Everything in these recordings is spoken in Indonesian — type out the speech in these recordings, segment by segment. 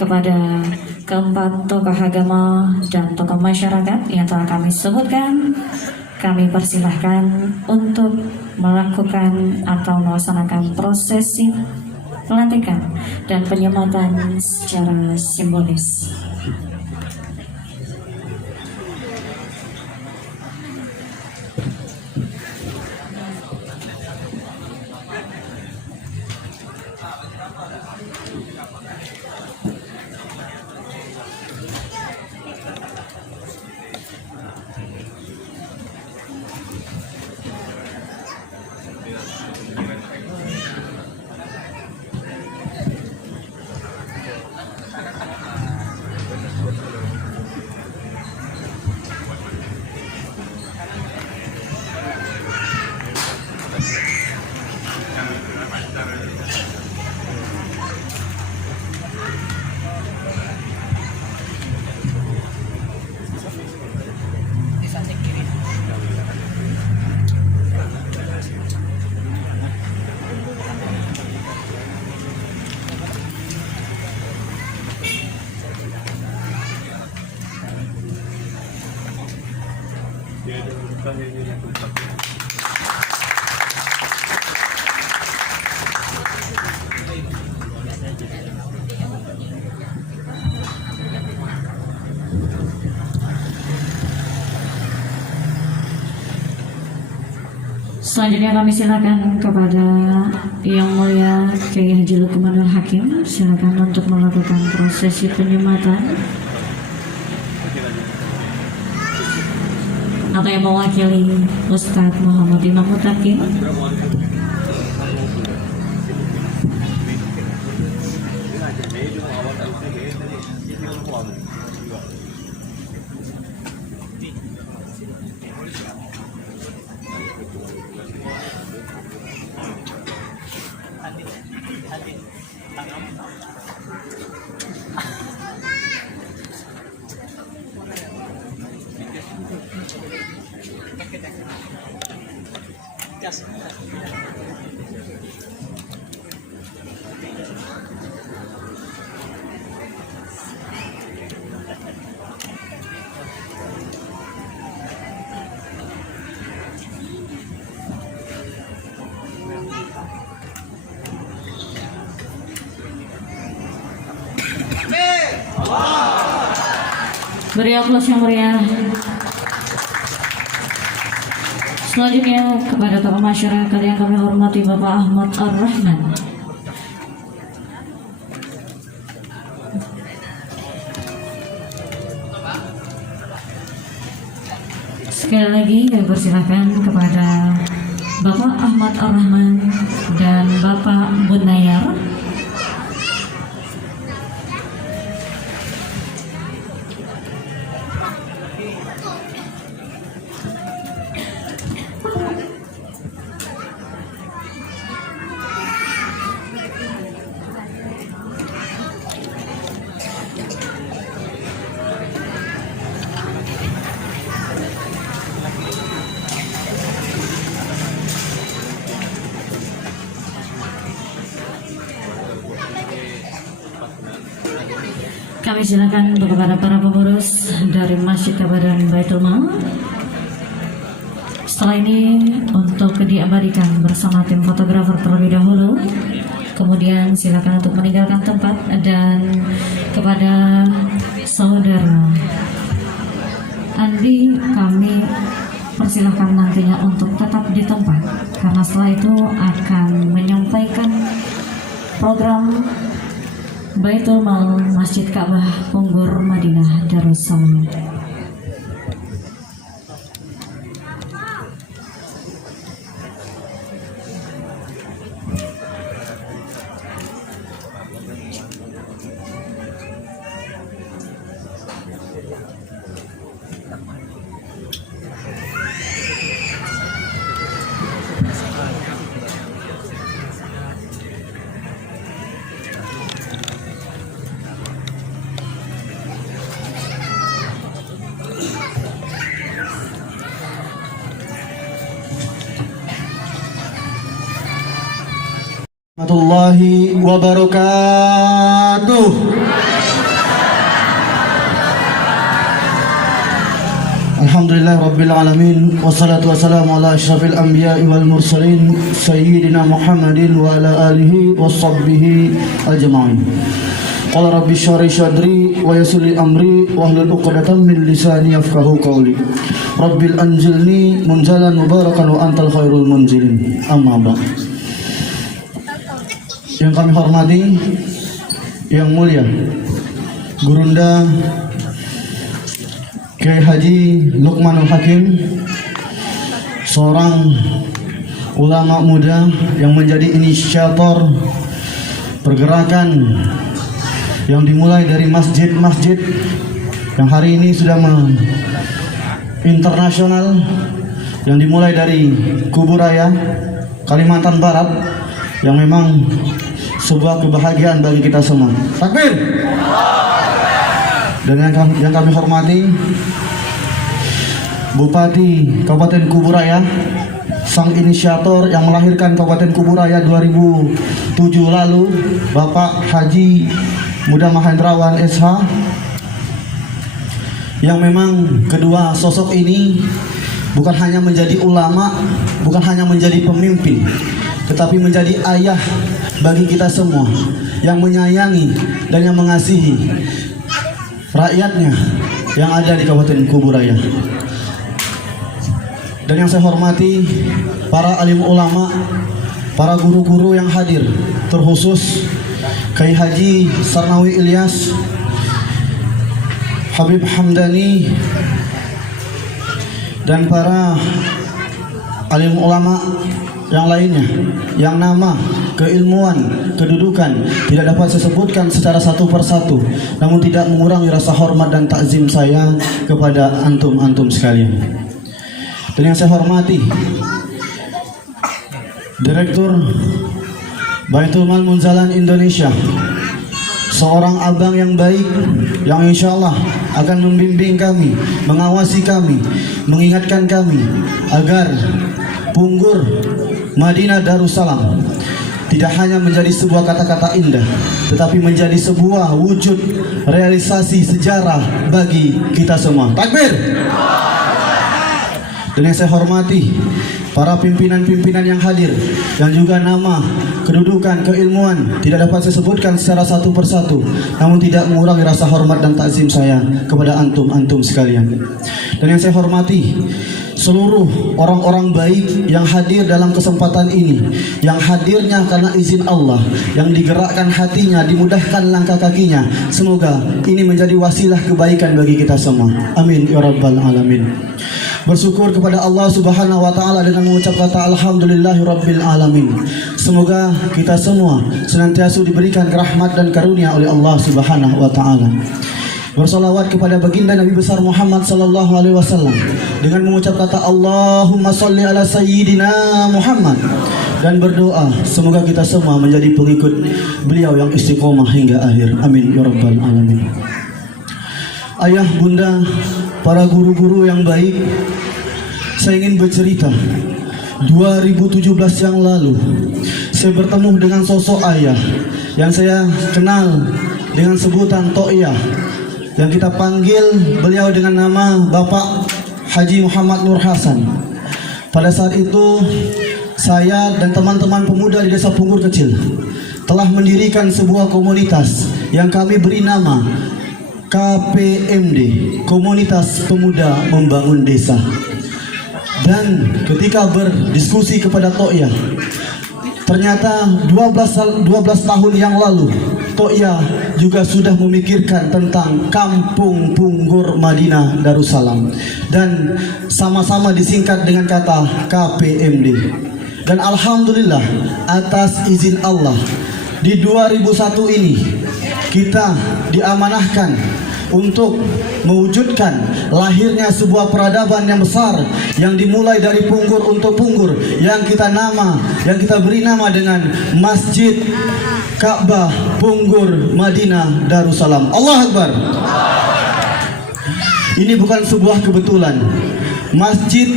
kepada keempat tokoh agama dan tokoh masyarakat yang telah kami sebutkan, kami persilahkan untuk melakukan atau melaksanakan prosesi pelantikan dan penyematan secara simbolis. Selanjutnya kami silakan kepada Yang Mulia Kiai Haji Lukmanul Hakim, silakan untuk melakukan prosesi penyematan atau yang mewakili Ustadz Muhammad Imam Mutakin. Beri aplaus yang meriah. Selanjutnya kepada tokoh masyarakat yang kami hormati, Bapak Ahmad Ar-Rahman. Sekali lagi kami persilahkan kepada Bapak Ahmad Ar-Rahman dan Bapak Bunayar. Kami silakan kepada para pengurus dari Masjid Kabadan Baitul Mal. Setelah ini untuk diabadikan bersama tim fotografer terlebih dahulu. Kemudian silakan untuk meninggalkan tempat, dan kepada saudara Andi kami persilahkan nantinya untuk tetap di tempat, karena setelah itu akan menyampaikan program Baitul Mal Masjid Ka'bah Punggur Madinah Darussalam. Warahmatullahi wabarakatuh. Alhamdulillah Rabbil Alamin. Wassalatu wassalamu ala ashrafil anbiya'i wal mursalin Sayyidina Muhammadin wa ala alihi wa sahbihi ajma'in. Qala rabbi syrah sadri wa yassir li amri wahlul 'uqdatam min lisani yafqahu qawli. Rabbil anzilni munzalan mubarakan wa antal khairul munzilin. Amma ba'd. Yang kami hormati, yang mulia Gurunda Kiai Haji Luqmanul Hakim, seorang ulama muda yang menjadi inisiator pergerakan yang dimulai dari masjid-masjid yang hari ini sudah internasional, yang dimulai dari Kuburaya, Kalimantan Barat, yang memang sebuah kebahagiaan bagi kita semua. Takbir! Dan yang kami hormati Bupati Kabupaten Kuburaya, sang inisiator yang melahirkan Kabupaten Kuburaya 2007 lalu, Bapak Haji Muda Mahendrawan SH, yang memang kedua sosok ini bukan hanya menjadi ulama, bukan hanya menjadi pemimpin, tetapi menjadi ayah bagi kita semua, yang menyayangi dan yang mengasihi rakyatnya yang ada di Kabupaten Kuburaya. Dan yang saya hormati para alim ulama, para guru-guru yang hadir, terkhusus Kiai Haji Sarnawi Ilyas, Habib Hamdani, dan para alim ulama yang lainnya, yang nama, keilmuan, kedudukan tidak dapat saya sebutkan secara satu persatu, namun tidak mengurangi rasa hormat dan takzim saya kepada antum-antum sekalian. Dan yang saya hormati Direktur Baitul Mal Munzalan Indonesia, seorang abang yang baik, yang insya Allah akan membimbing kami, mengawasi kami, mengingatkan kami agar Punggur Madinah Darussalam tidak hanya menjadi sebuah kata-kata indah, tetapi menjadi sebuah wujud realisasi sejarah bagi kita semua. Takbir! Dan yang saya hormati para pimpinan-pimpinan yang hadir, yang juga nama, kedudukan, keilmuan tidak dapat saya sebutkan secara satu persatu, namun tidak mengurangi rasa hormat dan takzim saya kepada antum-antum sekalian. Dan yang saya hormati seluruh orang-orang baik yang hadir dalam kesempatan ini, yang hadirnya karena izin Allah, yang digerakkan hatinya, dimudahkan langkah kakinya. Semoga ini menjadi wasilah kebaikan bagi kita semua. Amin ya rabbal alamin. Bersyukur kepada Allah Subhanahu wa taala dengan mengucap kata alhamdulillahirabbil alamin. Semoga kita semua senantiasa diberikan rahmat dan karunia oleh Allah Subhanahu wa taala. Bersalawat kepada baginda Nabi besar Muhammad sallallahu alaihi wasallam dengan mengucap kata Allahumma sholli ala sayyidina Muhammad, dan berdoa semoga kita semua menjadi pengikut beliau yang istiqomah hingga akhir. Amin ya rabbal alamin. Ayah, bunda, para guru-guru yang baik, saya ingin bercerita. 2017 yang lalu saya bertemu dengan sosok ayah yang saya kenal dengan sebutan To'iyah, yang kita panggil beliau dengan nama Bapak Haji Muhammad Nur Hasan. Pada saat itu saya dan teman-teman pemuda di Desa Punggur Kecil telah mendirikan sebuah komunitas yang kami beri nama KPMD, Komunitas Pemuda Membangun Desa. Dan ketika berdiskusi kepada To'iyah, ternyata 12 tahun yang lalu To'iyah juga sudah memikirkan tentang Kampung Punggur Madinah Darussalam, dan sama-sama disingkat dengan kata KPMD. Dan alhamdulillah atas izin Allah di 2001 ini kita diamanahkan untuk mewujudkan lahirnya sebuah peradaban yang besar yang dimulai dari Punggur untuk Punggur, yang kita beri nama dengan Masjid Ka'bah Punggur Madinah Darussalam. Allah Akbar. Ini bukan sebuah kebetulan. Masjid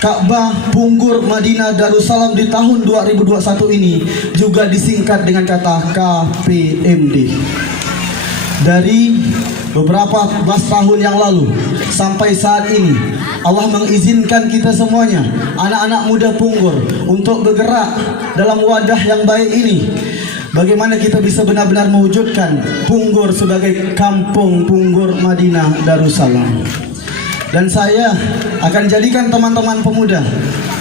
Ka'bah Punggur Madinah Darussalam di tahun 2021 ini juga disingkat dengan kata KPMD. Dari beberapa belas tahun yang lalu sampai saat ini Allah mengizinkan kita semuanya, anak-anak muda Punggur, untuk bergerak dalam wadah yang baik ini. Bagaimana kita bisa benar-benar mewujudkan Punggur sebagai kampung Punggur Madinah Darussalam. Dan saya akan jadikan teman-teman pemuda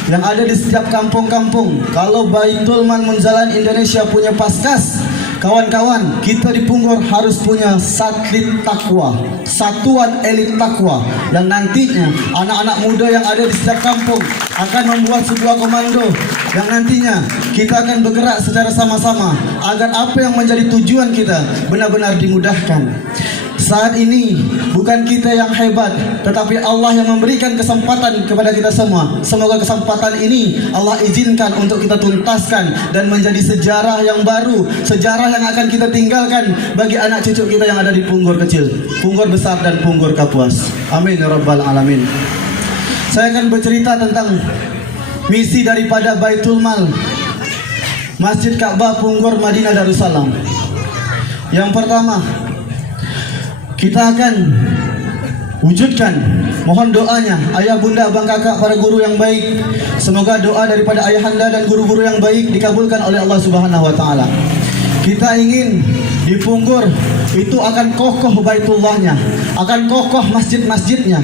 yang ada di setiap kampung-kampung, kalau Baitul Mal Munzalan Indonesia punya paskas, kawan-kawan, kita di Punggur harus punya Satlit Takwa, satuan elit takwa, yang nantinya anak-anak muda yang ada di setiap kampung akan membuat sebuah komando yang nantinya kita akan bergerak secara sama-sama agar apa yang menjadi tujuan kita benar-benar dimudahkan. Saat ini bukan kita yang hebat, tetapi Allah yang memberikan kesempatan kepada kita semua. Semoga kesempatan ini Allah izinkan untuk kita tuntaskan dan menjadi sejarah yang baru, sejarah yang akan kita tinggalkan bagi anak cucu kita yang ada di Punggur kecil, Punggur besar dan Punggur Kapuas. Amin ya rabbal alamin. Saya akan bercerita tentang misi daripada Baitul Mal Masjid Ka'bah Punggur Madinah Darussalam. Yang pertama, kita akan wujudkan, mohon doanya ayah bunda, abang kakak, para guru yang baik. Semoga doa daripada ayahanda dan guru-guru yang baik dikabulkan oleh Allah Subhanahu wa taala. Kita ingin di Punggur itu akan kokoh Baitullahnya, akan kokoh masjid-masjidnya.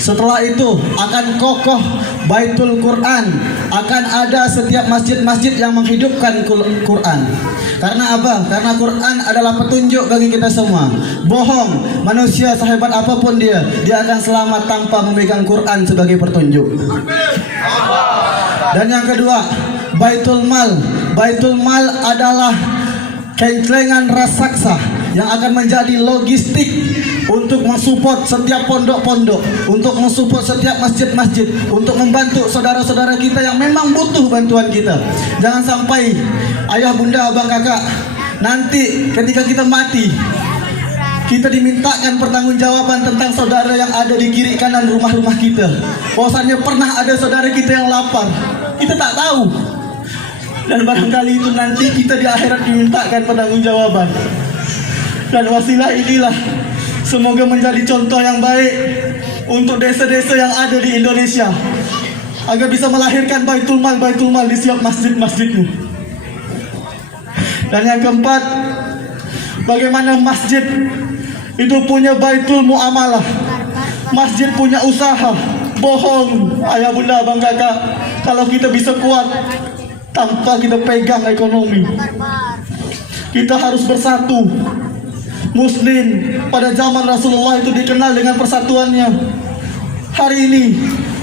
Setelah itu akan kokoh Baitul Quran, akan ada setiap masjid-masjid yang menghidupkan Quran. Karena apa? Karena Quran adalah petunjuk bagi kita semua. Bohong manusia sehebat apapun dia akan selamat tanpa memegang Quran sebagai petunjuk. Dan yang kedua, Baitul Mal. Baitul Mal adalah kenclengan raksasa yang akan menjadi logistik untuk mensupport setiap pondok-pondok, untuk mensupport setiap masjid-masjid, untuk membantu saudara-saudara kita yang memang butuh bantuan kita. Jangan sampai ayah bunda abang kakak nanti ketika kita mati kita dimintakan pertanggungjawaban tentang saudara yang ada di kiri kanan rumah-rumah kita. Bahwasannya pernah ada saudara kita yang lapar, kita tak tahu. Dan barangkali itu nanti kita di akhirat dimintakan pertanggungjawaban. Dan wasilah inilah semoga menjadi contoh yang baik untuk desa-desa yang ada di Indonesia, agar bisa melahirkan Baitul Mal di setiap masjid-masjidnya. Dan yang keempat, bagaimana masjid itu punya Baitul Muamalah. Masjid punya usaha. Bohong ayah bunda abang kakak kalau kita bisa kuat tanpa kita pegang ekonomi. Kita harus bersatu. Muslim pada zaman Rasulullah itu dikenal dengan persatuannya. Hari ini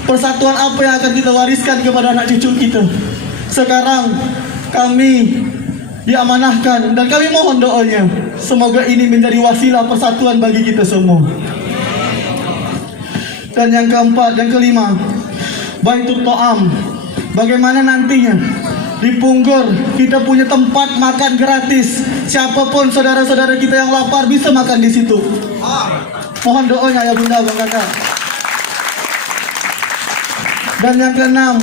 persatuan apa yang akan kita wariskan kepada anak cucu kita? Sekarang kami diamanahkan dan kami mohon doanya, semoga ini menjadi wasilah persatuan bagi kita semua. Dan yang keempat, yang kelima, Baitul Ta'am. Bagaimana nantinya di Punggur kita punya tempat makan gratis. Siapapun saudara-saudara kita yang lapar bisa makan di situ. Mohon doanya ya bunda abang kakak. Dan yang keenam,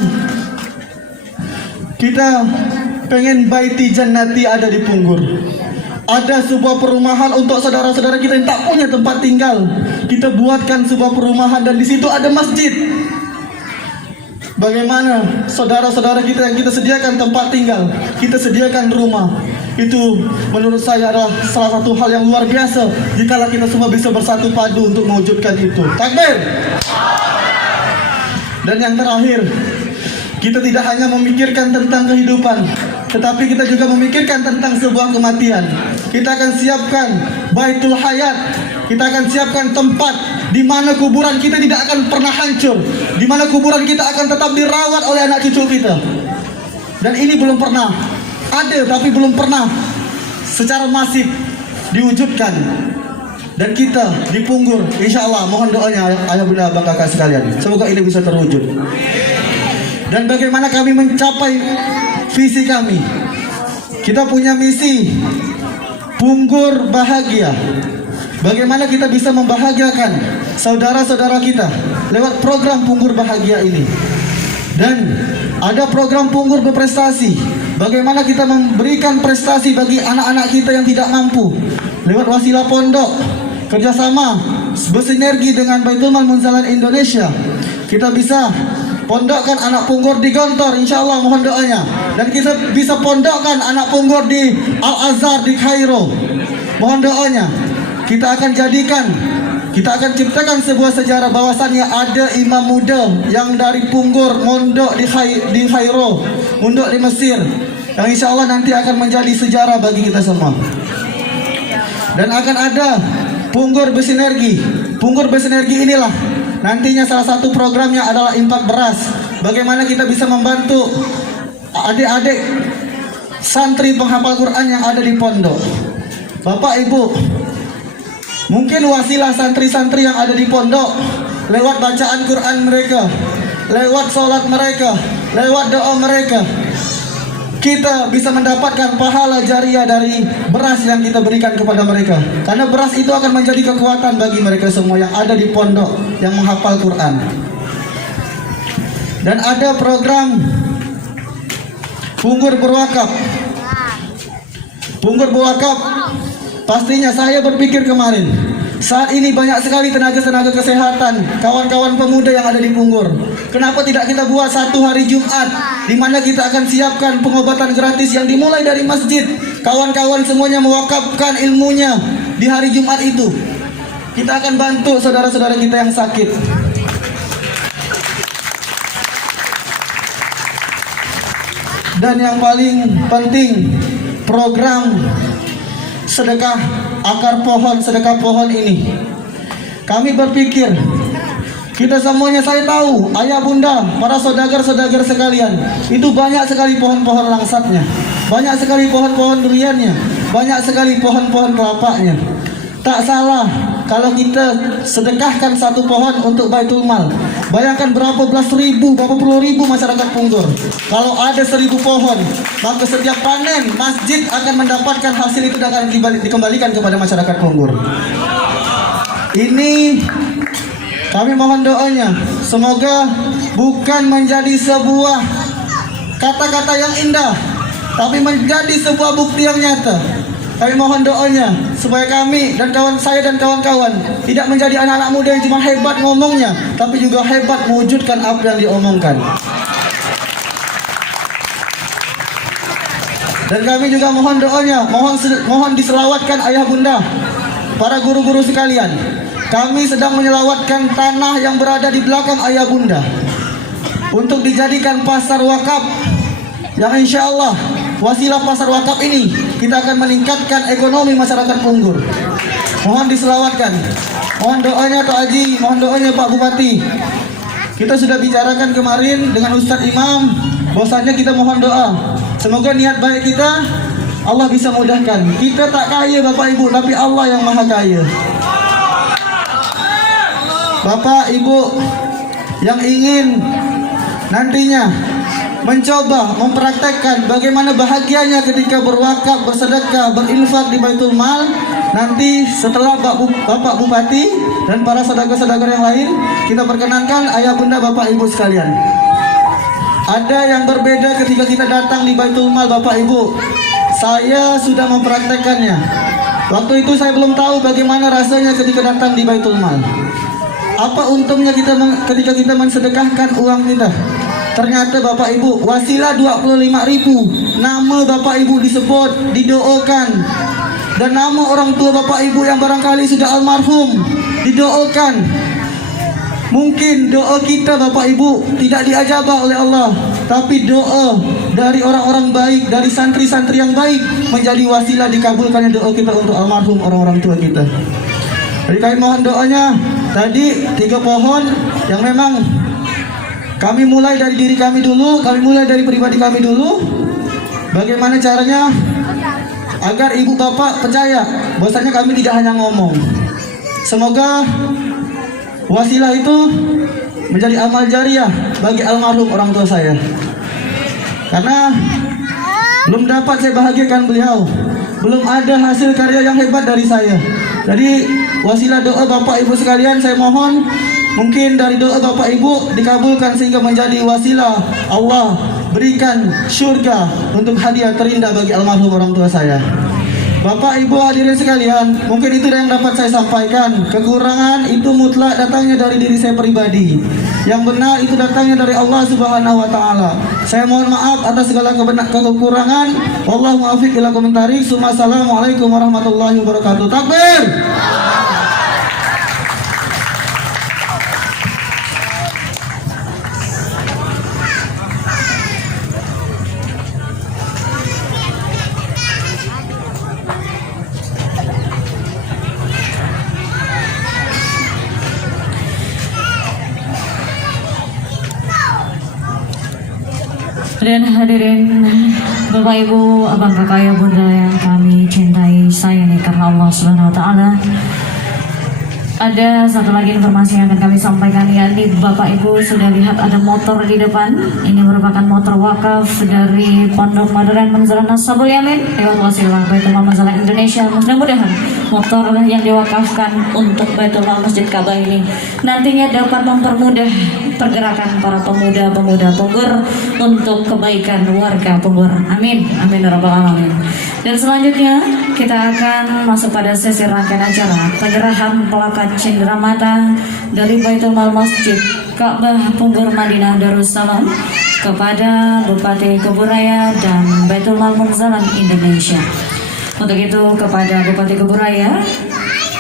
kita pengen Baiti Jannati ada di Punggur. Ada sebuah perumahan untuk saudara-saudara kita yang tak punya tempat tinggal. Kita buatkan sebuah perumahan dan di situ ada masjid. Bagaimana saudara-saudara kita yang kita sediakan tempat tinggal, kita sediakan rumah. Itu menurut saya adalah salah satu hal yang luar biasa jikalau kita semua bisa bersatu padu untuk mewujudkan itu. Takbir. Dan yang terakhir, kita tidak hanya memikirkan tentang kehidupan, tetapi kita juga memikirkan tentang sebuah kematian. Kita akan siapkan Baitul Hayat. Kita akan siapkan tempat di mana kuburan kita tidak akan pernah hancur, di mana kuburan kita akan tetap dirawat oleh anak cucu kita. Dan ini belum pernah ada, tapi belum pernah secara masif diwujudkan. Dan kita di Punggur, insya Allah, mohon doanya ayah bunda abang kakak sekalian, semoga ini bisa terwujud. Dan bagaimana kami mencapai visi kami? Kita punya misi Punggur Bahagia. Bagaimana kita bisa membahagiakan saudara-saudara kita lewat program Punggur Bahagia ini. Dan ada program Punggur Berprestasi. Bagaimana kita memberikan prestasi bagi anak-anak kita yang tidak mampu lewat wasilah pondok, kerjasama bersinergi dengan Baitul Mal Munzalan Indonesia, kita bisa pondokkan anak punggur di Gontor, insya Allah mohon doanya. Dan kita bisa pondokkan anak punggur di Al-Azhar di Kairo, mohon doanya. Kita akan ciptakan sebuah sejarah bahwasannya ada imam muda yang dari punggur mondok di Kairo, mondok di Mesir, yang insya Allah nanti akan menjadi sejarah bagi kita semua. Dan akan ada punggur bersinergi. Punggur bersinergi inilah nantinya salah satu programnya adalah infak beras. Bagaimana kita bisa membantu adik-adik santri penghafal Quran yang ada di pondok. Bapak Ibu, mungkin wasilah santri-santri yang ada di pondok lewat bacaan Quran mereka, lewat sholat mereka, lewat doa mereka, kita bisa mendapatkan pahala jariah dari beras yang kita berikan kepada mereka. Karena beras itu akan menjadi kekuatan bagi mereka semua yang ada di pondok yang menghafal Quran. Dan ada program punggur berwakaf. Punggur berwakaf, pastinya saya berpikir kemarin, saat ini banyak sekali tenaga-tenaga kesehatan, kawan-kawan pemuda yang ada di Punggur. Kenapa tidak kita buat satu hari Jumat, di mana kita akan siapkan pengobatan gratis yang dimulai dari masjid. Kawan-kawan semuanya mewakafkan ilmunya di hari Jumat itu. Kita akan bantu saudara-saudara kita yang sakit. Dan yang paling penting, program sedekah akar pohon, sedekah pohon ini. Kami berpikir, kita semuanya, saya tahu, ayah bunda, para saudagar-saudagar sekalian, itu banyak sekali pohon-pohon langsatnya, banyak sekali pohon-pohon duriannya, banyak sekali pohon-pohon kelapanya. Tak salah kalau kita sedekahkan satu pohon untuk Baitul Mal. Bayangkan berapa belas ribu, berapa puluh ribu masyarakat Punggur. Kalau ada 1000 pohon, maka setiap panen masjid akan mendapatkan hasil itu dan akan dikembalikan kepada masyarakat Punggur. Ini kami mohon doanya, semoga bukan menjadi sebuah kata-kata yang indah, tapi menjadi sebuah bukti yang nyata. Kami mohon doanya supaya kami dan saya dan kawan-kawan tidak menjadi anak-anak muda yang cuma hebat ngomongnya, tapi juga hebat mewujudkan apa yang diomongkan. Dan kami juga mohon doanya, mohon diselawatkan ayah bunda, para guru-guru sekalian. Kami sedang menyelawatkan tanah yang berada di belakang ayah bunda untuk dijadikan pasar wakaf, yang insya Allah wasilah pasar wakaf ini kita akan meningkatkan ekonomi masyarakat Punggur. Mohon diselawatkan, mohon doanya Pak Haji, mohon doanya Pak Bupati. Kita sudah bicarakan kemarin dengan Ustadz Imam, bahwasanya kita mohon doa, semoga niat baik kita Allah bisa mudahkan. Kita tak kaya Bapak Ibu, tapi Allah yang maha kaya. Bapak Ibu yang ingin nantinya mencoba mempraktekkan bagaimana bahagianya ketika berwakaf, bersedekah, berinfak di Baitul Mal, nanti setelah Bapak Bupati dan para saudara-saudara yang lain, kita perkenankan ayah bunda Bapak Ibu sekalian. Ada yang berbeda ketika kita datang di Baitul Mal Bapak Ibu. Saya sudah mempraktekkannya. Waktu itu saya belum tahu bagaimana rasanya ketika datang di Baitul Mal. Apa untungnya ketika kita mensedekahkan uang kita? Ternyata Bapak Ibu, wasilah 25.000, nama Bapak Ibu disebut, didoakan. Dan nama orang tua Bapak Ibu yang barangkali sudah almarhum didoakan. Mungkin doa kita Bapak Ibu tidak diajabah oleh Allah, tapi doa dari orang-orang baik, dari santri-santri yang baik menjadi wasilah dikabulkannya doa kita untuk almarhum orang-orang tua kita. Jadi kami mohon doanya. Tadi 3 pohon yang memang kami mulai dari diri kami dulu, kami mulai dari pribadi kami dulu. Bagaimana caranya agar ibu bapak percaya bahwasanya kami tidak hanya ngomong. Semoga wasilah itu menjadi amal jariah bagi almarhum orang tua saya. Karena belum dapat saya bahagiakan beliau, belum ada hasil karya yang hebat dari saya. Jadi wasilah doa Bapak Ibu sekalian, saya mohon mungkin dari doa Bapak Ibu dikabulkan sehingga menjadi wasilah Allah berikan surga untuk hadiah terindah bagi almarhum orang tua saya. Bapak Ibu hadirin sekalian, mungkin itu yang dapat saya sampaikan. Kekurangan itu mutlak datangnya dari diri saya pribadi. Yang benar itu datangnya dari Allah Subhanahu wa taala. Saya mohon maaf atas segala kekurangan. Wallahu muwaffiq ila komentari. Assalamualaikum warahmatullahi wabarakatuh. Takbir. Dan hadirin Bapak Ibu, abang kakak ya bunda yang kami cintai sayangi karena Allah Subhanahu wa taala. Ada satu lagi informasi yang akan kami sampaikan, yakni Bapak Ibu sudah lihat ada motor di depan. Ini merupakan motor wakaf dari Pondok Modern Manzalan Nasabul Yamin. Lewat wasilah Baitul Mal Manzalan Indonesia. Mudah-mudahan motor yang diwakafkan untuk Baitul Mal Masjid Ka'bah ini nantinya dapat mempermudah pergerakan para pemuda-pemuda Punggur untuk kebaikan warga Punggur. Amin. Amin ya rabbal alamin. Dan selanjutnya kita akan masuk pada sesi rangkaian acara penyerahan plakat cenderamata dari Baitul Mal Masjid Ka'bah Punggur Madinah Darussalam kepada Bupati Keburaya dan Baitul Mal Manzalan Indonesia. Untuk itu kepada Bupati Keburaya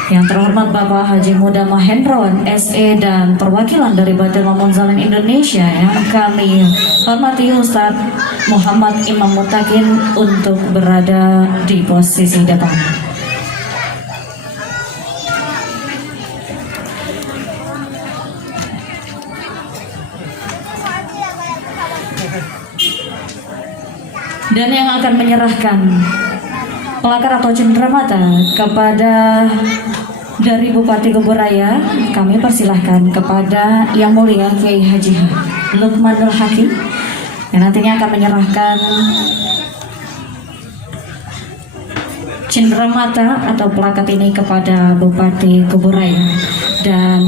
yang terhormat Bapak Haji Muda Mahendrawan SE dan perwakilan dari Baitul Mal Manzalan Indonesia yang kami hormati Ustadz Muhammad Imam Mutakin untuk berada di posisi depan. Dan yang akan menyerahkan plakat atau cenderamata kepada dari Bupati Keburaya, kami persilahkan kepada Yang Mulia Kiai Haji Lukmanul Hakim yang nantinya akan menyerahkan cenderamata atau plakat ini kepada Bupati Keburaya. Dan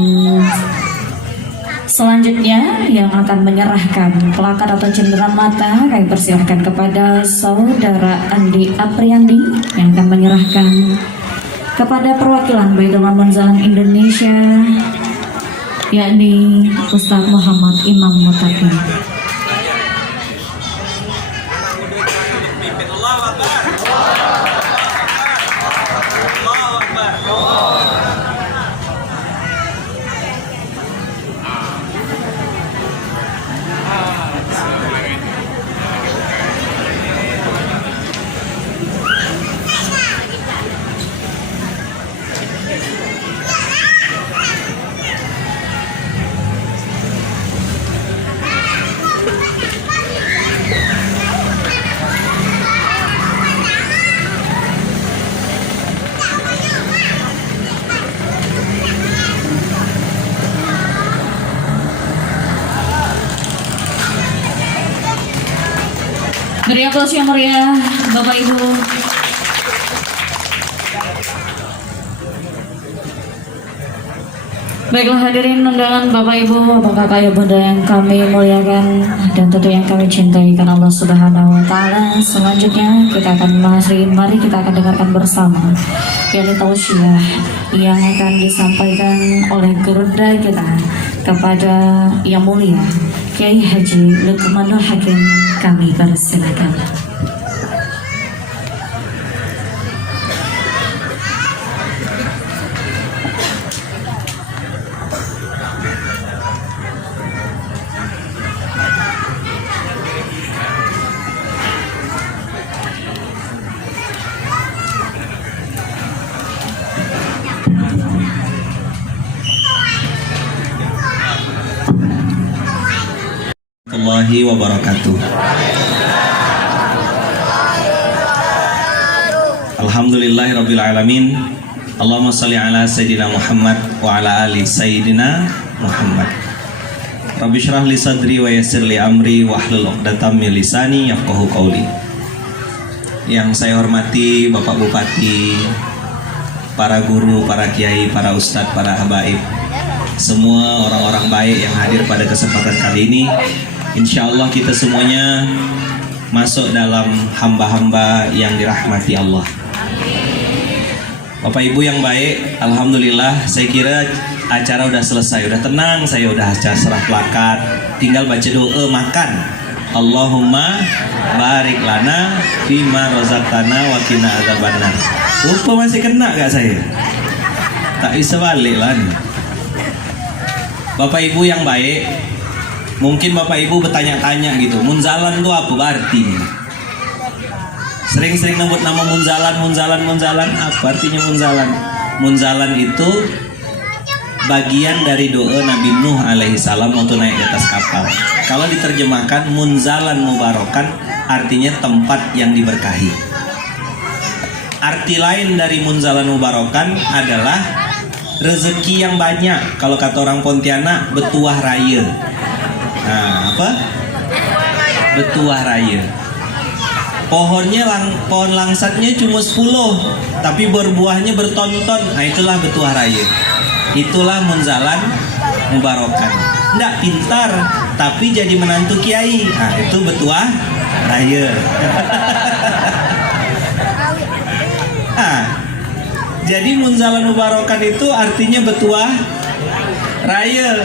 selanjutnya yang akan menyerahkan plakat atau cenderamata kami persilahkan kepada Saudara Andi Apriandi yang akan menyerahkan kepada perwakilan Baitul Mal Manzalan Indonesia, yakni Ustadz Muhammad Imam Mutakin. Beri aplaus yang meriah Bapak Ibu. Baiklah hadirin undangan Bapak Ibu, Bapak Kakak Bunda yang kami muliakan dan tentu yang kami cintai karena Allah Subhanahu wa taala. Selanjutnya kita akan mari kita akan dengarkan bersama yakni tausiah yang akan disampaikan oleh gurunda kita kepada Yang Mulia Kiai Haji Lukmanul Hakim. Kami persilakan. Warahmatullahi wabarakatuh. Alhamdulillahirabbil alamin. Allahumma shalli ala sayyidina Muhammad wa ala ali sayyidina Muhammad. Rabbi shrah li sadri wa yassir li amri wa hlul 'uqdatam min lisani yafqahu qawli. Yang saya hormati Bapak Bupati, para guru, para kiai, para ustadz, para habaib, semua orang-orang baik yang hadir pada kesempatan kali ini. Insya Allah kita semuanya masuk dalam hamba-hamba yang dirahmati Allah. Bapak Ibu yang baik, alhamdulillah saya kira acara udah selesai, udah tenang, saya udah serah plakat, tinggal baca doa makan. Allahumma barik lana fima razaqtana wa qina adzabannar. Lupa masih kena gak saya? Tak bisa balik lah nih. Bapak Ibu yang baik, mungkin Bapak Ibu bertanya-tanya gitu, munzalan itu apa berarti? Sering-sering nyebut nama munzalan, apa artinya munzalan? Munzalan itu bagian dari doa Nabi Nuh alaihissalam waktu naik di atas kapal. Kalau diterjemahkan munzalan mubarakan artinya tempat yang diberkahi. Arti lain dari munzalan mubarakan adalah rezeki yang banyak. Kalau kata orang Pontianak, betuah raya. Nah, apa? Betuah raya. Pohonnya pohon langsatnya cuma 10, tapi berbuahnya bertonton. Nah, itulah betuah raya. Itulah munzalan mubarakan. Nggak pintar, tapi jadi menantu kiai. Nah, itu betuah raya. Nah, jadi munzalan mubarakan itu artinya betuah raya.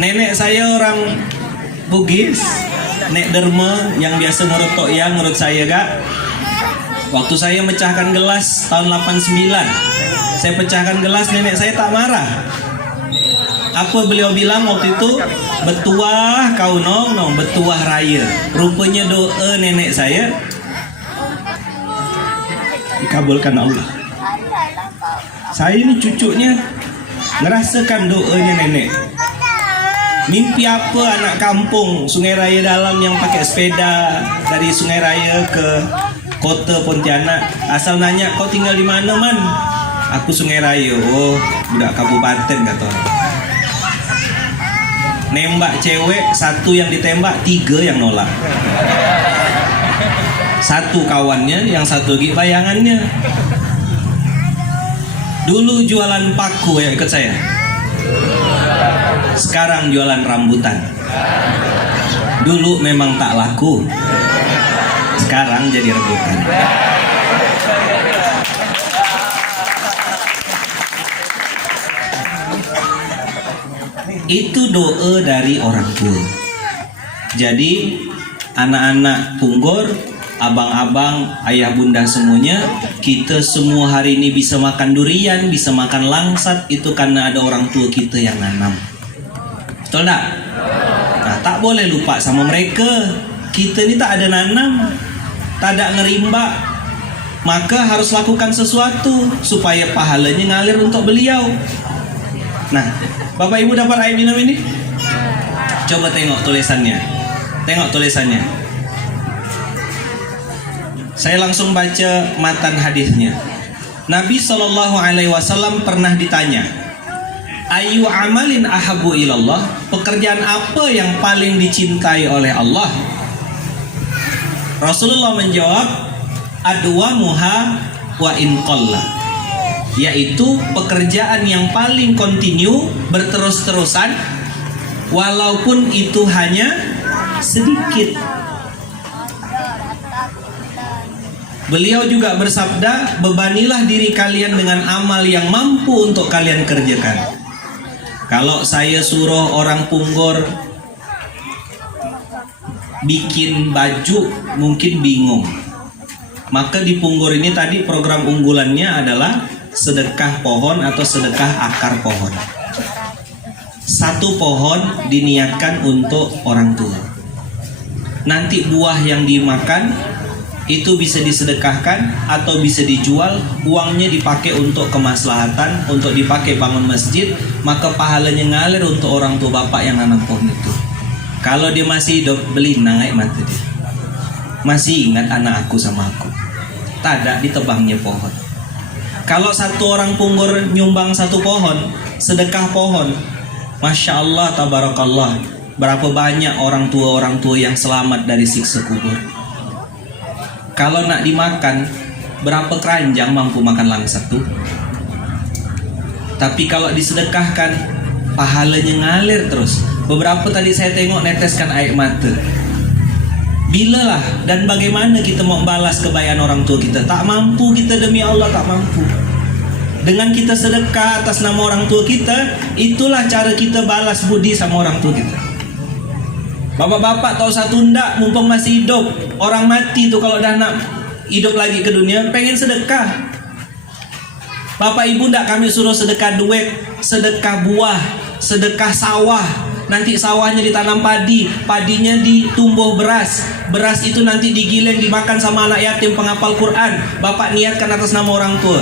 Nenek saya orang Bugis, Nek Derma yang biasa ngurut to'ya ngurut saya gak. Waktu saya mecahkan gelas tahun 89, saya pecahkan gelas, nenek saya tak marah. Apa beliau bilang waktu itu? Betuah kau nong, betuah raya. Rupanya doa nenek saya dikabulkan Allah. Saya ini cucunya ngerasakan doanya nenek. Mimpi apa anak kampung Sungai Raya Dalam yang pakai sepeda dari Sungai Raya ke kota Pontianak, asal nanya kau tinggal di mana man? Aku Sungai Raya. Oh, budak kabupaten kata orang. Nembak cewek, 1 yang ditembak, 3 yang nolak. 1 kawannya, yang 1 lagi bayangannya. Dulu jualan paku ya, ikut saya. Sekarang jualan rambutan. Dulu memang tak laku, sekarang jadi rebutan. Itu doa dari orang tua. Jadi anak-anak Punggor, abang-abang, ayah bunda semuanya, kita semua hari ini bisa makan durian, bisa makan langsat, itu karena ada orang tua kita yang nanam. Betul tak? Nah, tak boleh lupa sama mereka. Kita ini tak ada nanam, tak ada ngerimba, maka harus lakukan sesuatu supaya pahalanya ngalir untuk beliau. Nah, Bapak Ibu dapat air minum ini? Coba tengok tulisannya. Tengok tulisannya. Saya langsung baca matan hadisnya. Nabi SAW pernah ditanya, ayu amalin ahabu ilallah, pekerjaan apa yang paling dicintai oleh Allah? Rasulullah menjawab, adwamuha wa in qalla, yaitu pekerjaan yang paling kontinu, berterus-terusan, walaupun itu hanya sedikit. Beliau juga bersabda, bebanilah diri kalian dengan amal yang mampu untuk kalian kerjakan. Kalau saya suruh orang Punggor bikin baju, mungkin bingung. Maka di Punggor ini tadi program unggulannya adalah sedekah pohon atau sedekah akar pohon. 1 pohon diniatkan untuk orang tua. Nanti buah yang dimakan itu bisa disedekahkan atau bisa dijual, uangnya dipakai untuk kemaslahatan, untuk dipakai bangun masjid, maka pahalanya ngalir untuk orang tua bapak yang nanam pohon itu. Kalau dia masih hidup, beli nangai mati dia. Masih ingat anak aku sama aku, tak ada ditebangnya pohon. Kalau 1 orang Punggor nyumbang 1 pohon, sedekah pohon, Masya Allah, tabarakallah, berapa banyak orang tua yang selamat dari siksa kubur. Kalau nak dimakan, berapa keranjang mampu makan langsat tuh? Tapi kalau disedekahkan, pahalanya ngalir terus. Beberapa tadi saya tengok neteskan air mata. Bilalah dan bagaimana kita mau balas kebaikan orang tua kita? Tak mampu kita, demi Allah tak mampu. Dengan kita sedekah atas nama orang tua kita, itulah cara kita balas budi sama orang tua kita. Bapak-bapak tahu satu ndak, mumpung masih hidup, orang mati tuh kalau dah nak hidup lagi ke dunia pengen sedekah. Bapak ibu ndak kami suruh sedekah duit, sedekah buah, sedekah sawah. Nanti sawahnya ditanam padi, padinya ditumbuh beras, beras itu nanti digiling dimakan sama anak yatim penghafal Quran. Bapak niatkan atas nama orang tua.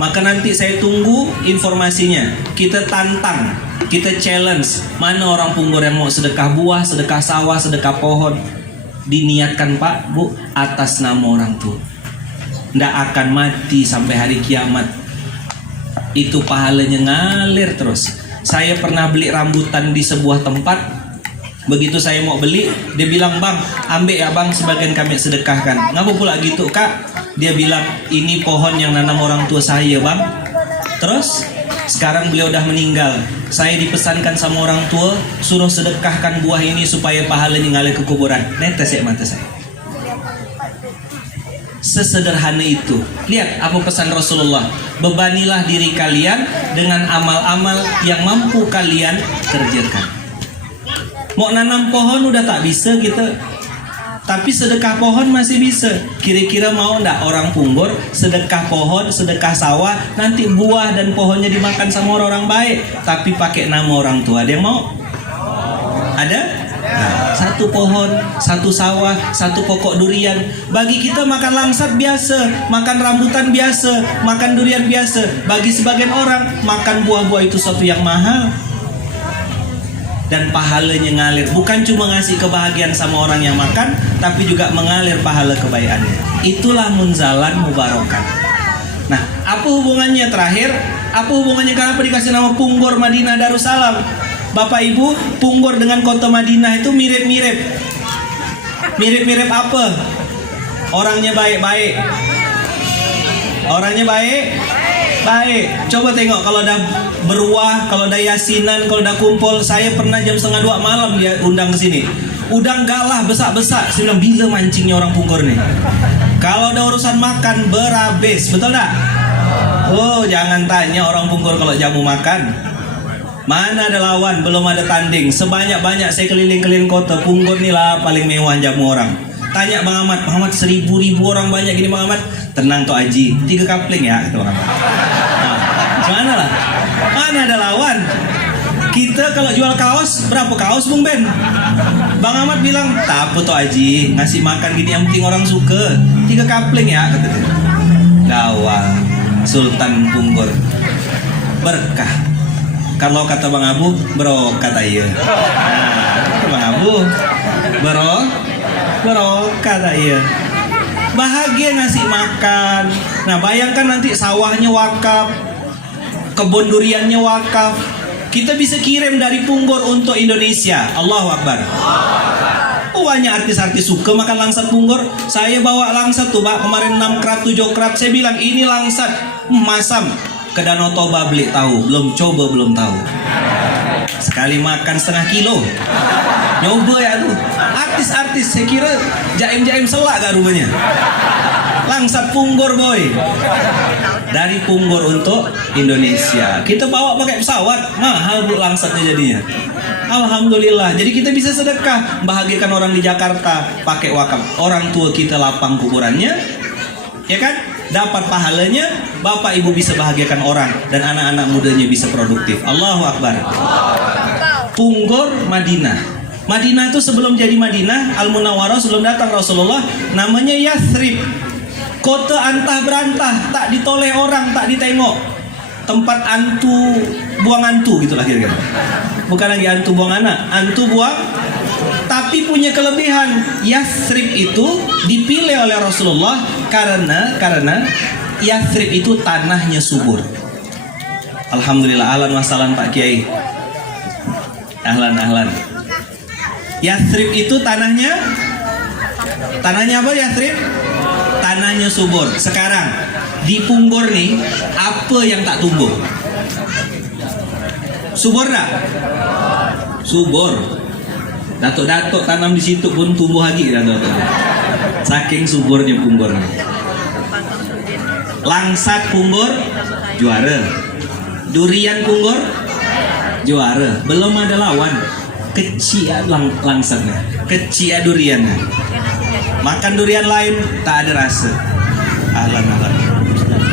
Maka nanti saya tunggu informasinya. Kita tantang, kita challenge. Mana orang Punggor yang mau sedekah buah, sedekah sawah, sedekah pohon. Diniatkan Pak, Bu, atas nama orang tua. Nggak akan mati sampai hari kiamat. Itu pahalanya ngalir terus. Saya pernah beli rambutan di sebuah tempat. Begitu saya mau beli, dia bilang, "Bang, ambil ya bang, sebagian kami sedekahkan." "Ngapa pula gitu Kak?" Dia bilang, "Ini pohon yang nanam orang tua saya bang. Terus sekarang beliau udah meninggal. Saya dipesankan sama orang tua suruh sedekahkan buah ini supaya pahalanya ngalir ke kuburan." Netes ya mata saya. Sesederhana itu. Lihat apa pesan Rasulullah. Bebanilah diri kalian dengan amal-amal yang mampu kalian kerjakan. Mau nanam pohon udah tak bisa kita, tapi sedekah pohon masih bisa. Kira-kira mau ndak orang Punggor sedekah pohon, sedekah sawah, nanti buah dan pohonnya dimakan sama orang baik, tapi pakai nama orang tua. Ada yang mau? Ada? Nah, satu pohon, satu sawah, satu pokok durian. Bagi kita makan langsat biasa, makan rambutan biasa, makan durian biasa. Bagi sebagian orang makan buah-buah itu sesuatu yang mahal. Dan pahalanya ngalir. Bukan cuma ngasih kebahagiaan sama orang yang makan, tapi juga mengalir pahala kebaikannya. Itulah munzalan mubarokan. Nah, apa hubungannya terakhir? Apa hubungannya kenapa dikasih nama Punggor, Madinah, Darussalam? Bapak Ibu, Punggor dengan kota Madinah itu mirip-mirip. Mirip-mirip apa? Orangnya baik-baik. Orangnya baik? Baik. Coba tengok kalau udah beruah, kalau udah yasinan, kalau udah kumpul. Saya pernah jam 1:30 malam dia undang ke sini. Udang galah besak-besak. Saya bilang, bila mancingnya orang Punggor nih? Kalau ada urusan makan berhabis, betul tak? Oh, jangan tanya orang Punggor kalau jamu makan. Mana ada lawan, belum ada tanding. Sebanyak-banyak saya keliling-keliling kota, Punggor nih lah paling mewah jamu orang. Tanya Bang Ahmad, "Bang Ahmad, 1000 orang banyak gini Bang Ahmad." "Tenang Tok Haji, 3 kapling ya," kata orang. Nah, mana lah? Mana ada lawan? Kita kalau jual kaos, berapa kaos Bung Ben? Bang Ahmad bilang, "Tak apa Tok Haji, ngasih makan gini yang penting orang suka. 3 kapling ya," kata dia. Gawang, Sultan Punggor. Berkah. Kalau kata Bang Abu, bro kata iya. Nah, kata Bang Abu, bro kata iya. Bahagia ngasih makan. Nah, bayangkan nanti sawahnya wakaf, kebun duriannya wakaf. Kita bisa kirim dari Punggor untuk Indonesia. Allahu Akbar. Banyak artis-artis suka makan langsat Punggor. Saya bawa langsat tuh Pak, kemarin 6 krab 7 krab. Saya bilang, "Ini langsat masam." Ke Danau Toba beli tahu, belum coba belum tahu. Sekali makan setengah kilo. Nyoba ya tuh. Artis-artis saya kira jaim-jaim selak gak rupanya. Langsat Punggor boy. Dari Punggor untuk Indonesia. Kita bawa pakai pesawat, mahal Bu langsatnya jadinya. Alhamdulillah. Jadi kita bisa sedekah, bahagiakan orang di Jakarta, pakai wakaf. Orang tua kita lapang kuburannya, ya kan? Dapat pahalanya, bapak ibu bisa bahagiakan orang, dan anak-anak mudanya bisa produktif. Allahu Akbar. Punggor, Madinah. Madinah itu sebelum jadi Madinah, Al-Munawwarah, sebelum datang Rasulullah, namanya Yathrib. Kota antah berantah, tak ditoleh orang, tak ditengok. Tempat antu buang antu gitulah kira-kira. Bukan lagi antu buang anak, antu buang. Tapi punya kelebihan. Yathrib itu dipilih oleh Rasulullah karena Yathrib itu tanahnya subur. Alhamdulillah, ahlan wa sahlan Pak Kiai. Ahlan. Yathrib itu tanahnya apa Yathrib? Tanahnya subur. Sekarang di Punggor nih, apa yang tak tumbuh? Subur tak? Subur. Datuk-datuk tanam di situ pun tumbuh lagi datuk. Saking suburnya punggur. Langsat punggur juara. Durian punggur juara. Belum ada lawan. Kecil langsatnya, kecil duriannya. Makan durian lain tak ada rasa. Ahlan.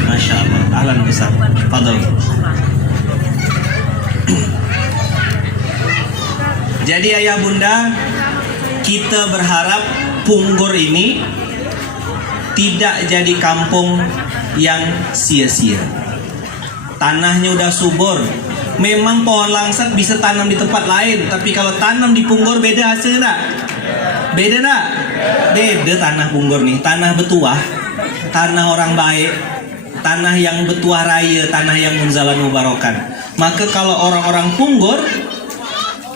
Masya Allah. Ahlan besar. Fadal. Jadi ayah bunda, kita berharap Punggur ini tidak jadi kampung yang sia-sia. Tanahnya udah subur. Memang pohon langsat bisa tanam di tempat lain, tapi kalau tanam di Punggur beda hasilnya enggak? Beda enggak? Beda tanah Punggur nih, tanah betuah, tanah orang baik, tanah yang betuah raya, tanah yang munzalan mubarokan. Maka kalau orang-orang Punggur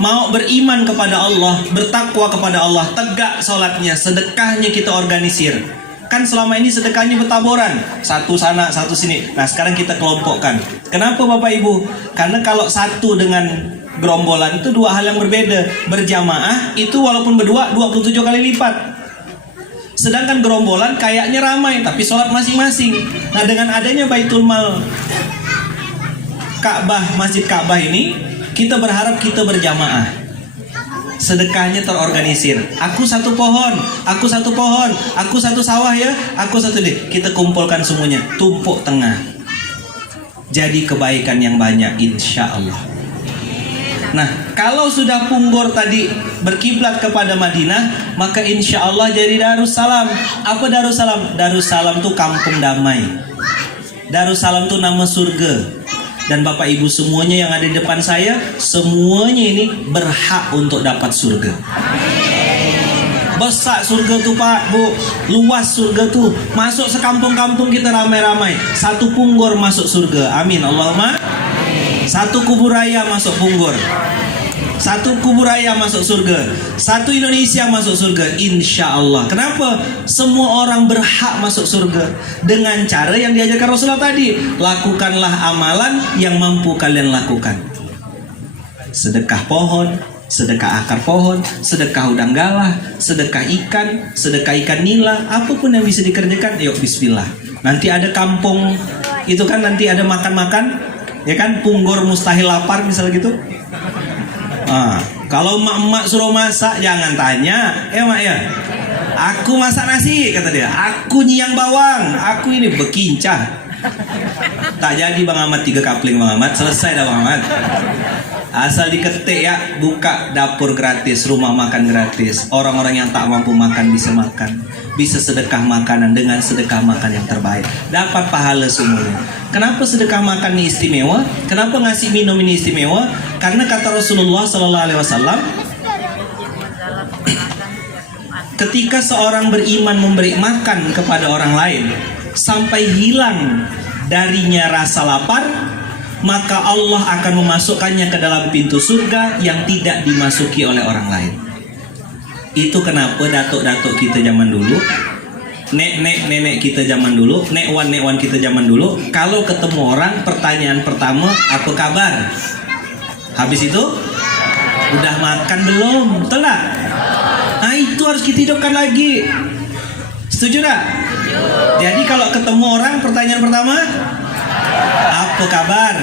mau beriman kepada Allah, bertakwa kepada Allah, tegak sholatnya, sedekahnya kita organisir. Kan selama ini sedekahnya bertaboran, satu sana, satu sini. Nah sekarang kita kelompokkan. Kenapa Bapak Ibu? Karena kalau satu dengan gerombolan itu dua hal yang berbeda. Berjamaah itu walaupun berdua 27 kali lipat. Sedangkan gerombolan kayaknya ramai tapi sholat masing-masing. Nah dengan adanya Baitul Mal Ka'bah, Masjid Ka'bah ini, kita berharap kita berjamaah, sedekahnya terorganisir. Aku satu pohon, aku satu pohon, aku satu sawah ya, aku satu deh. Kita kumpulkan semuanya, tumpuk tengah. Jadi kebaikan yang banyak insya Allah. Nah kalau sudah Punggur tadi berkiblat kepada Madinah, maka insya Allah jadi Darussalam. Apa Darussalam? Darussalam itu kampung damai. Darussalam itu nama surga. Dan Bapak Ibu semuanya yang ada di depan saya, semuanya ini berhak untuk dapat surga. Besar surga tuh Pak, Bu, luas surga tuh. Masuk sekampung-kampung kita ramai-ramai. Satu Punggur masuk surga, amin Allahumma. Satu kubur raya masuk Punggur, satu kubur raya masuk surga, satu Indonesia masuk surga insya Allah. Kenapa? Semua orang berhak masuk surga dengan cara yang diajarkan Rasulullah tadi. Lakukanlah amalan yang mampu kalian lakukan. Sedekah pohon, sedekah akar pohon, sedekah udang galah, sedekah ikan nila, apapun yang bisa dikerjakan, yuk bismillah. Nanti ada kampung itu kan, nanti ada makan-makan, ya kan, Punggur mustahil lapar misal gitu. Nah, kalau emak-emak suruh masak jangan tanya, mak ya, aku masak nasi kata dia, aku nyiang bawang, aku ini bekincah. Tak jadi Bang Ahmad 3 kapling Bang Ahmad, selesai dah Bang Ahmad. Asal diketik ya, buka dapur gratis, rumah makan gratis. Orang-orang yang tak mampu makan bisa makan, bisa sedekah makanan dengan sedekah makan yang terbaik, dapat pahala semuanya. Kenapa sedekah makan ini istimewa? Kenapa ngasih minum ini istimewa? Karena kata Rasulullah SAW, ketika seorang beriman memberi makan kepada orang lain sampai hilang darinya rasa lapar, maka Allah akan memasukkannya ke dalam pintu surga yang tidak dimasuki oleh orang lain. Itu kenapa datuk-datuk kita zaman dulu, nenek kita zaman dulu, nekwan kita zaman dulu, kalau ketemu orang pertanyaan pertama, apa kabar? Habis itu, udah makan belum? Betul tak? Nah itu harus kita hidupkan lagi. Setuju tak? Jadi kalau ketemu orang pertanyaan pertama, apa kabar?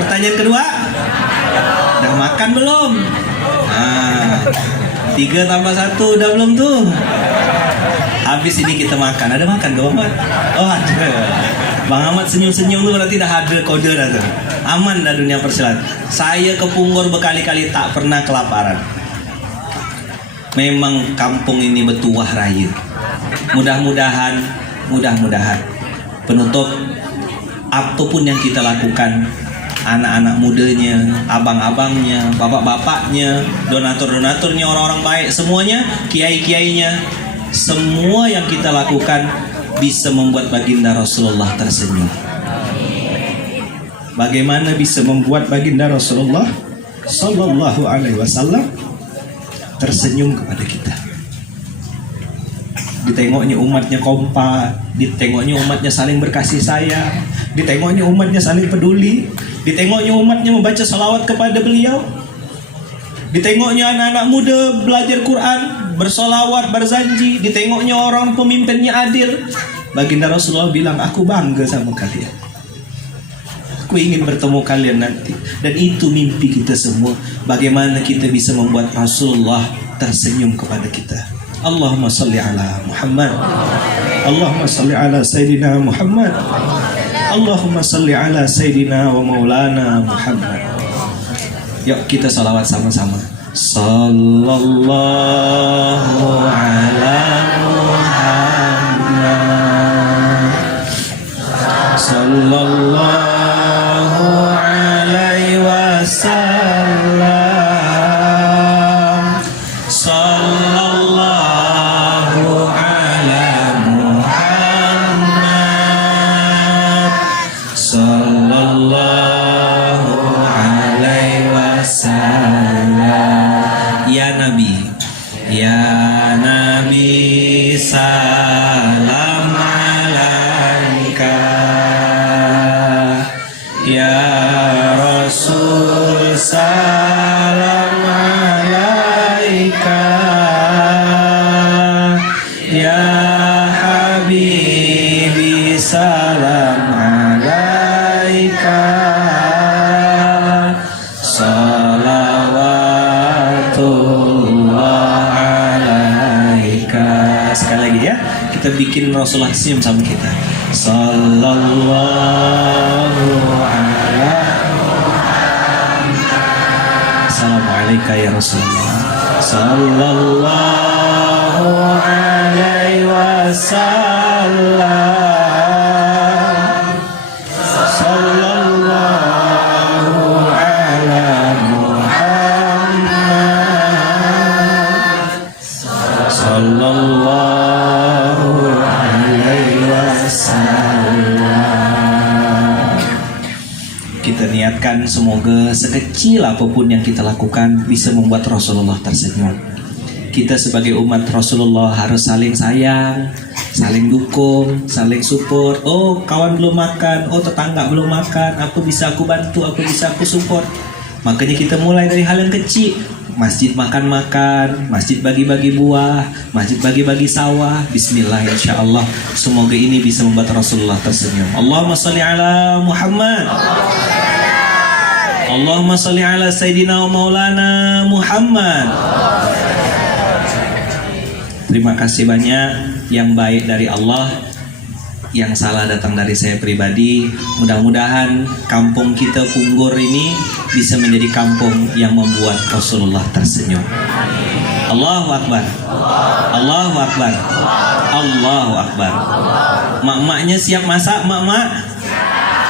Pertanyaan kedua, udah makan belum? Nah, 3 tambah 1 udah belum tuh? Habis ini kita makan. Ada makan gak Bang Ahmad? Oh ada. Bang Ahmad senyum-senyum tuh berarti dah ada kode dah tuh. Aman dah dunia persilatan. Saya ke Punggur berkali-kali tak pernah kelaparan. Memang kampung ini betuah raya. Mudah-mudahan penutup, apapun yang kita lakukan, anak-anak mudanya, abang-abangnya, bapak-bapaknya, donatur-donaturnya, orang-orang baik, semuanya, kiai-kiainya, semua yang kita lakukan bisa membuat baginda Rasulullah tersenyum. Bagaimana bisa membuat baginda Rasulullah Sallallahu Alaihi Wasallam tersenyum kepada kita? Ditengoknya umatnya kompak, ditengoknya umatnya saling berkasih sayang, ditengoknya umatnya saling peduli, ditengoknya umatnya membaca salawat kepada beliau. Ditengoknya anak-anak muda belajar Quran, bersolawat, berzanji. Ditengoknya orang pemimpinnya adil. Baginda Rasulullah bilang, aku bangga sama kalian. Aku ingin bertemu kalian nanti. Dan itu mimpi kita semua. Bagaimana kita bisa membuat Rasulullah tersenyum kepada kita. Allahumma salli ala Muhammad. Allahumma salli ala Sayyidina Muhammad. Allahumma salli ala Sayyidina wa maulana Muhammad. Yuk kita salawat sama-sama. Sallallahu ala Muhammad. Sallallahu alaihi wasallam. Sallallahu ala Muhammad. Sallallahu alaihi wasallam. Ya Nabi, ya Nabi, salam alaika. Ya Rasul, salam alaika. Ya Habibi, salam alaika. Salawatullah alaika. Sekali lagi ya, kita bikin Rasulullah senyum sama kita. Sallallahu ala Muhammad. Assalamualaikum ya Rasulullah. Sallallahu alaihi wasallam. Sallallahu ala Muhammad. Sallallahu alaihi wasallam. Kita niatkan semoga sekecil apapun yang kita lakukan bisa membuat Rasulullah tersenyum. Kita sebagai umat Rasulullah harus saling sayang, saling dukung, saling support. Oh, kawan belum makan, oh tetangga belum makan, aku bisa aku bantu, aku bisa aku support. Makanya kita mulai dari hal yang kecil. Masjid makan-makan, masjid bagi-bagi buah, masjid bagi-bagi sawah. Bismillah, insyaallah semoga ini bisa membuat Rasulullah tersenyum. Allahumma salli ala Muhammad. Allahumma salli ala Sayyidina wa maulana Muhammad. Terima kasih banyak. Yang baik dari Allah, yang salah datang dari saya pribadi. Mudah-mudahan kampung kita Punggur ini bisa menjadi kampung yang membuat Rasulullah tersenyum. Allahu Akbar. Allahu Akbar. Allahu Akbar. Mak-maknya siap masak, mak-mak?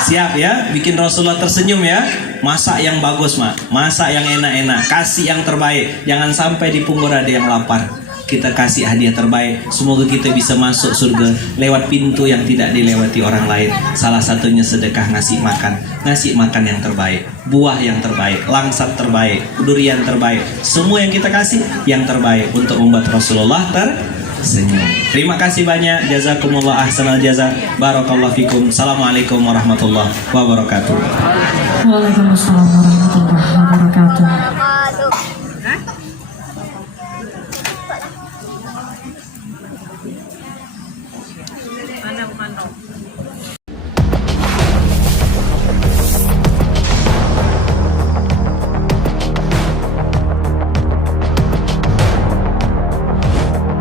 Siap ya, bikin Rasulullah tersenyum ya. Masak yang bagus, mak. Masak yang enak-enak. Kasih yang terbaik. Jangan sampai di Punggur ada yang lapar. Kita kasih hadiah terbaik. Semoga kita bisa masuk surga lewat pintu yang tidak dilewati orang lain. Salah satunya sedekah ngasih makan. Ngasih makan yang terbaik, buah yang terbaik, langsat terbaik, durian terbaik. Semua yang kita kasih yang terbaik untuk membuat Rasulullah tersenyum. Terima kasih banyak. Jazakumullah ahsanal jaza. Barakallahu fikum. Assalamualaikum warahmatullahi wabarakatuh. Waalaikumsalam warahmatullahi wabarakatuh.